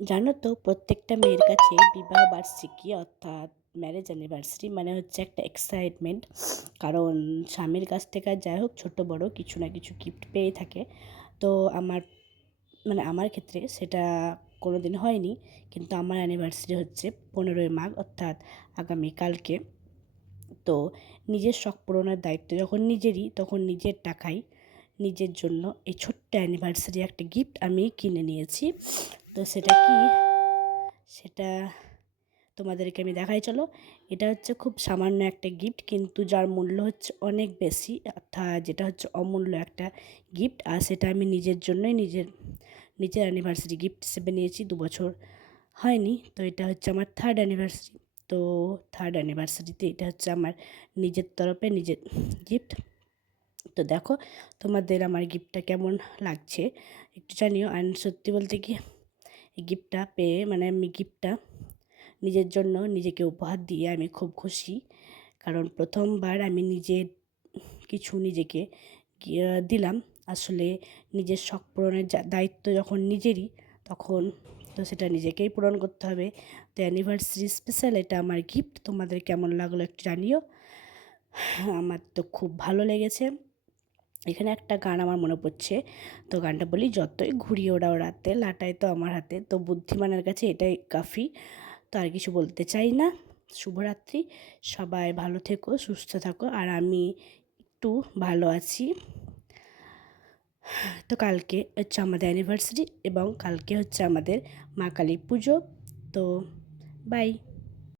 জানো তো, প্রত্যেকটা মেয়ের কাছে বিবাহ বার্ষিকী অর্থাৎ ম্যারেজ অ্যানিভার্সারি মানে হচ্ছে একটা এক্সাইটমেন্ট কারণ স্বামীর কাছ থেকে যাই হোক, ছোটো, বড়ো কিছু না কিছু গিফট পেয়ে থাকে। তো আমার মানে আমার ক্ষেত্রে সেটা কোনো দিন হয়নি। কিন্তু আমার অ্যানিভার্সারি হচ্ছে পনেরোই মাঘ, অর্থাৎ আগামীকালকে তো নিজের শখ পূরণের দায়িত্ব যখন নিজেরই, তখন নিজের টাকায় নিজের জন্য এই ছোট্ট অ্যানিভার্সারি একটা গিফট আমি কিনে নিয়েছি। তো সেটা কি? সেটা তোমাদেরকে আমি দেখাই, চলো। এটা হচ্ছে খুব সামান্য একটা গিফট কিন্তু যার মূল্য হচ্ছে অনেক বেশি, অর্থাৎ যেটা হচ্ছে অমূল্য একটা গিফট আর সেটা আমি নিজের জন্যই নিজের নিজের অ্যানিভার্সারি গিফট হিসেবে নিয়েছি, দু বছর হয়নি। তো এটা হচ্ছে আমার থার্ড অ্যানিভার্সারি তো থার্ড অ্যানিভার্সারিতে এটা হচ্ছে আমার নিজের তরফে নিজের গিফট তো দেখো তোমাদের আমার গিফটটা কেমন লাগছে, একটু জানিও। আর সত্যি বলতে কি গিফটটা পেয়ে মানে আমি গিফটটা নিজের জন্য নিজেকে উপহার দিয়ে আমি খুব খুশি। কারণ প্রথমবার আমি নিজের কিছু নিজেকে দিলাম। আসলে নিজের শখ পূরণের দায়িত্ব যখন নিজেরই, তখন তো সেটা নিজেকেই পূরণ করতে হবে। তো অ্যানিভার্সারি স্পেশাল এটা আমার গিফট তোমাদের কেমন লাগল একটু জানিও। আমার তো খুব ভালো লেগেছে। এখানে একটা গান আমার মনে পড়ছে। তো গানটা বলি, যতই ঘুরিয়ে ওড়া ওড়াতে লাটাই তো আমার হাতে। তো বুদ্ধিমানের কাছে এটাই কাফি। তো আর কিছু বলতে চাই না। শুভরাত্রি, সবাই ভালো থেকো, সুস্থ থাকো, আর আমি একটু ভালো আছি। তো কালকে হচ্ছে আমাদের অ্যানিভার্সারি এবং কালকে হচ্ছে আমাদের মা কালী পুজো। তো বাই